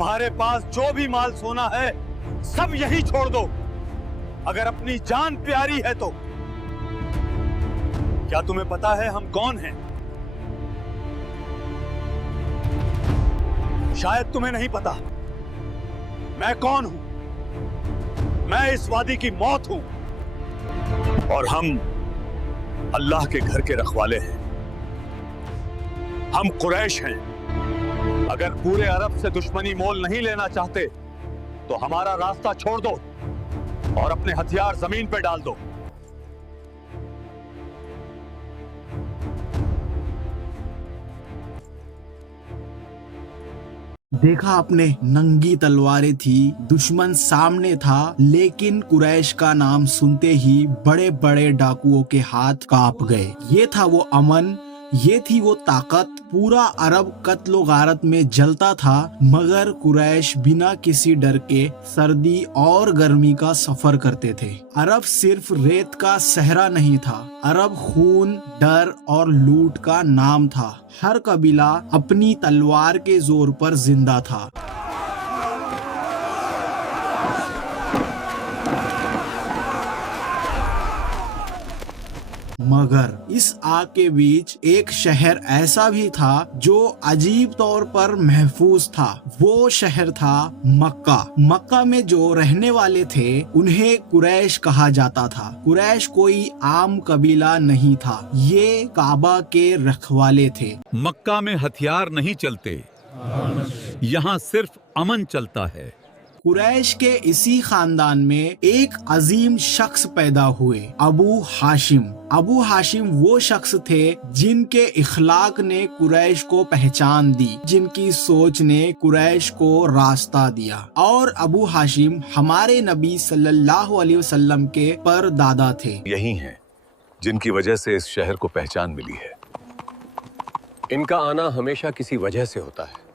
तुम्हारे पास जो भी माल सोना है सब यही छोड़ दो, अगर अपनी जान प्यारी है तो। क्या तुम्हें पता है हम कौन हैं? शायद तुम्हें नहीं पता मैं कौन हूं। मैं इस वादी की मौत हूं और हम अल्लाह के घर के रखवाले हैं। हम कुरैश हैं। अगर पूरे अरब से दुश्मनी मोल नहीं लेना चाहते तो हमारा रास्ता छोड़ दो और अपने हथियार जमीन पे डाल दो। देखा आपने, नंगी तलवारें थी, दुश्मन सामने था, लेकिन कुरैश का नाम सुनते ही बड़े बड़े डाकुओं के हाथ कांप गए। ये था वो अमन, ये थी वो ताकत। पूरा अरब कत्लो गारत में जलता था, मगर कुरैश बिना किसी डर के सर्दी और गर्मी का सफर करते थे। अरब सिर्फ रेत का सहरा नहीं था, अरब खून, डर और लूट का नाम था। हर कबीला अपनी तलवार के जोर पर जिंदा था। मगर इस आग के बीच एक शहर ऐसा भी था जो अजीब तौर पर महफूज था। वो शहर था मक्का। मक्का में जो रहने वाले थे उन्हें कुरैश कहा जाता था। कुरैश कोई आम कबीला नहीं था, ये काबा के रखवाले थे। मक्का में हथियार नहीं चलते, यहाँ सिर्फ अमन चलता है। कुरैश के इसी खानदान में एक अजीम शख्स पैदा हुए, अबू हाशिम। अबू हाशिम वो शख्स थे जिनके इखलाक ने कुरैश को पहचान दी, जिनकी सोच ने कुरैश को रास्ता दिया। और अबू हाशिम हमारे नबी सल्लल्लाहु अलैहि वसल्लम के परदादा थे। यही हैं जिनकी वजह से इस शहर को पहचान मिली है। इनका आना हमेशा किसी वजह से होता है।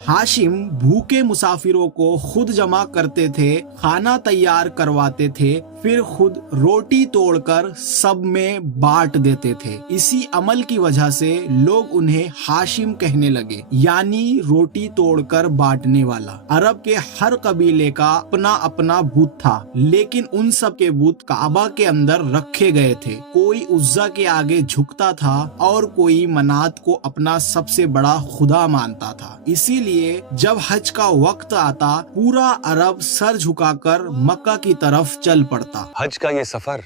हाशिम भूखे मुसाफिरों को खुद जमा करते थे, खाना तैयार करवाते थे, फिर खुद रोटी तोड़कर सब में बांट देते थे। इसी अमल की वजह से लोग उन्हें हाशिम कहने लगे, यानी रोटी तोड़कर बांटने वाला। अरब के हर कबीले का अपना अपना बुत था, लेकिन उन सब के बुत काबा के अंदर रखे गए थे। कोई उज्जा के आगे झुकता था और कोई मनात को अपना सबसे बड़ा खुदा मानता था। इसीलिए जब हज का वक्त आता, पूरा अरब सर झुकाकर मक्का की तरफ चल पड़ता। हज का ये सफर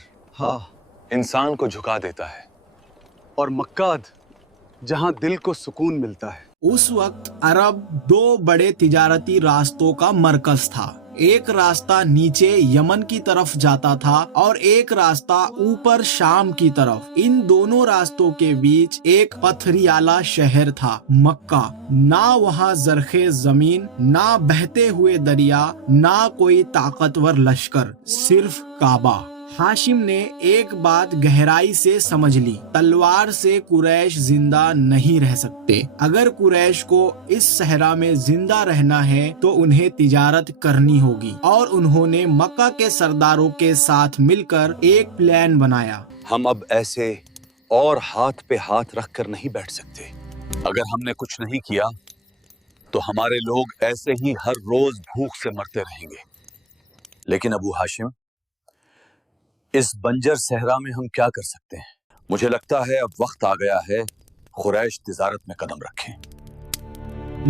इंसान को झुका देता है। और मक्काद जहां दिल को सुकून मिलता है। उस वक्त अरब दो बड़े तिजारती रास्तों का मरकज था। एक रास्ता नीचे यमन की तरफ जाता था और एक रास्ता ऊपर शाम की तरफ। इन दोनों रास्तों के बीच एक पथरियाला शहर था, मक्का। ना वहाँ जरखे जमीन, ना बहते हुए दरिया, ना कोई ताकतवर लश्कर, सिर्फ काबा। हाशिम ने एक बात गहराई से समझ ली, तलवार से कुरैश जिंदा नहीं रह सकते। अगर कुरैश को इस सहरा में जिंदा रहना है तो उन्हें तिजारत करनी होगी। और उन्होंने मक्का के सरदारों के साथ मिलकर एक प्लान बनाया। हम अब ऐसे और हाथ पे हाथ रख कर नहीं बैठ सकते। अगर हमने कुछ नहीं किया तो हमारे लोग ऐसे ही हर रोज भूख से मरते रहेंगे। लेकिन अबू हाशिम, इस बंजर सहरा में हम क्या कर सकते हैं? मुझे लगता है अब वक्त आ गया है कुरैश तिजारत में कदम रखें।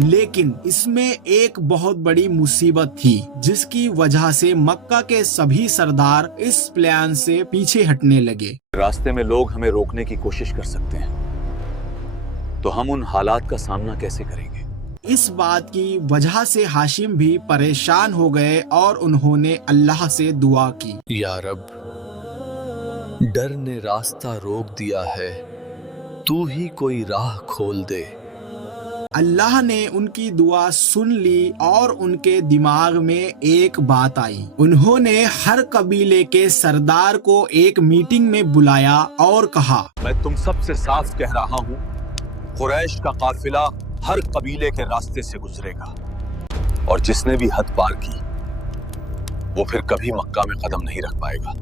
लेकिन इसमें एक बहुत बड़ी मुसीबत थी, जिसकी वजह से मक्का के सभी सरदार इस प्लान से पीछे हटने लगे। रास्ते में लोग हमें रोकने की कोशिश कर सकते हैं, तो हम उन हालात का सामना कैसे करेंगे? इस बात की वजह से हाशिम भी परेशान हो गए और उन्होंने अल्लाह से दुआ की, या रब, डर ने रास्ता रोक दिया है, तू ही कोई राह खोल दे। अल्लाह ने उनकी दुआ सुन ली और उनके दिमाग में एक बात आई। उन्होंने हर कबीले के सरदार को एक मीटिंग में बुलाया और कहा, मैं तुम सबसे साफ कह रहा हूँ, कुरैश का काफिला हर कबीले के रास्ते से गुजरेगा और जिसने भी हद पार की वो फिर कभी मक्का में कदम नहीं रख पाएगा।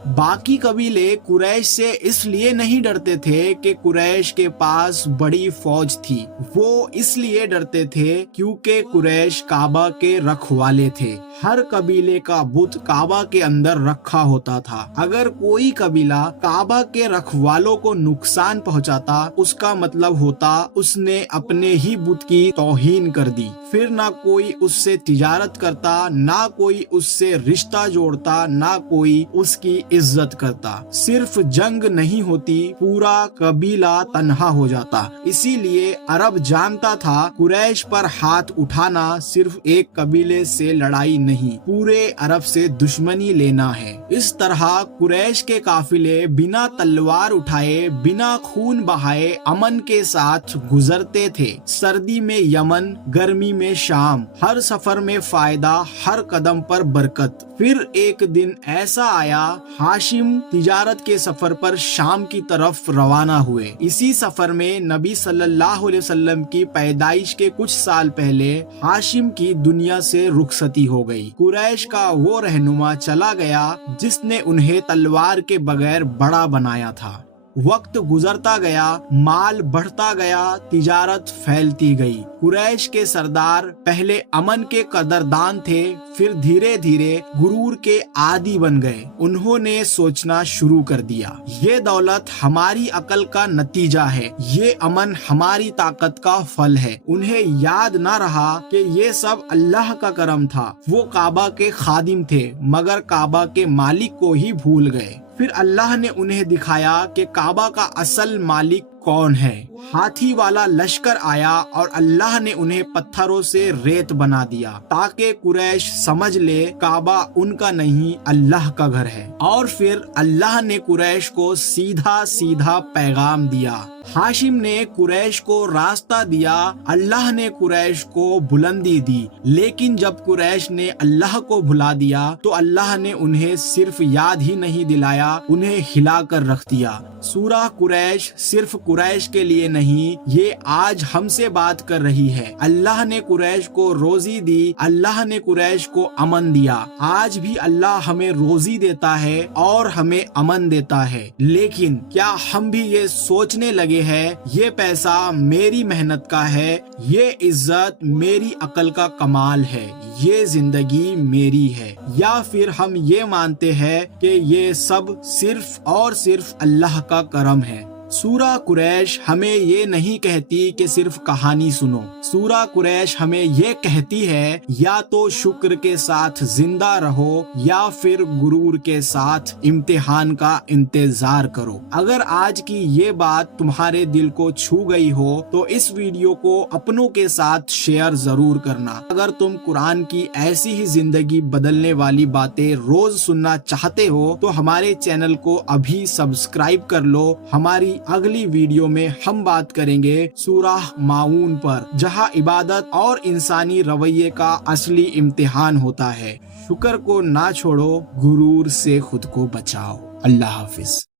बाकी कबीले कुरैश से इसलिए नहीं डरते थे कि कुरैश के पास बड़ी फौज थी, वो इसलिए डरते थे क्योंकि कुरैश काबा के रखवाले थे। हर कबीले का बुत काबा के अंदर रखा होता था। अगर कोई कबीला काबा के रखवालों को नुकसान पहुंचाता, उसका मतलब होता उसने अपने ही बुत की तौहीन कर दी। फिर ना कोई उससे तिजारत करता, ना कोई उससे रिश्ता जोड़ता, ना कोई उसकी इज्जत करता। सिर्फ जंग नहीं होती, पूरा कबीला तन्हा हो जाता। इसीलिए अरब जानता था कुरैश पर हाथ उठाना सिर्फ एक कबीले से लड़ाई नहीं, पूरे अरब से दुश्मनी लेना है। इस तरह कुरैश के काफिले बिना तलवार उठाए, बिना खून बहाए अमन के साथ गुजरते थे। सर्दी में यमन, गर्मी में शाम, हर सफर में फायदा, हर कदम पर बरकत। फिर एक दिन ऐसा आया, हाशिम तिजारत के सफर पर शाम की तरफ रवाना हुए। इसी सफर में नबी सल्लल्लाहु अलैहि वसल्लम की पैदाइश के कुछ साल पहले हाशिम की दुनिया से रुखसती हो गई। कुरैश का वो रहनुमा चला गया जिसने उन्हें तलवार के बगैर बड़ा बनाया था। वक्त गुजरता गया, माल बढ़ता गया, तिजारत फैलती गई। कुरैश के सरदार पहले अमन के कदरदान थे, फिर धीरे धीरे गुरूर के आदी बन गए। उन्होंने सोचना शुरू कर दिया, ये दौलत हमारी अकल का नतीजा है, ये अमन हमारी ताकत का फल है। उन्हें याद ना रहा कि ये सब अल्लाह का करम था। वो काबा के खादिम थे, मगर काबा के मालिक को ही भूल गए। फिर अल्लाह ने उन्हें दिखाया कि काबा का असल मालिक कौन है। हाथी वाला लश्कर आया और अल्लाह ने उन्हें पत्थरों से रेत बना दिया ताकि कुरैश समझ ले काबा उनका नहीं, अल्लाह का घर है। और फिर अल्लाह ने कुरैश को सीधा सीधा पैगाम दिया। हाशिम ने कुरैश को रास्ता दिया, अल्लाह ने कुरैश को बुलंदी दी। लेकिन जब कुरैश ने अल्लाह को भुला दिया तो अल्लाह ने उन्हें सिर्फ याद ही नहीं दिलाया, उन्हें हिला कर रख दिया। सूरह कुरैश सिर्फ कुरैश के लिए नहीं, ये आज हमसे बात कर रही है। अल्लाह ने कुरैश को रोजी दी, अल्लाह ने कुरैश को अमन दिया। आज भी अल्लाह हमें रोजी देता है और हमें अमन देता है। लेकिन क्या हम भी ये सोचने लगे हैं ये पैसा मेरी मेहनत का है, ये इज्जत मेरी अकल का कमाल है, ये जिंदगी मेरी है, या फिर हम ये मानते हैं कि ये सब सिर्फ और सिर्फ अल्लाह का करम है। सूरा कुरैश हमें ये नहीं कहती कि सिर्फ कहानी सुनो। सूरा कुरैश हमें ये कहती है या तो शुक्र के साथ जिंदा रहो या फिर गुरूर के साथ इम्तिहान का इंतजार करो। अगर आज की ये बात तुम्हारे दिल को छू गई हो तो इस वीडियो को अपनों के साथ शेयर जरूर करना। अगर तुम कुरान की ऐसी ही जिंदगी बदलने वाली बातें रोज सुनना चाहते हो तो हमारे चैनल को अभी सब्सक्राइब कर लो। हमारी अगली वीडियो में हम बात करेंगे सूरह माऊन पर, जहां इबादत और इंसानी रवैये का असली इम्तिहान होता है। शुक्र को ना छोड़ो, गुरूर से खुद को बचाओ। अल्लाह हाफिज।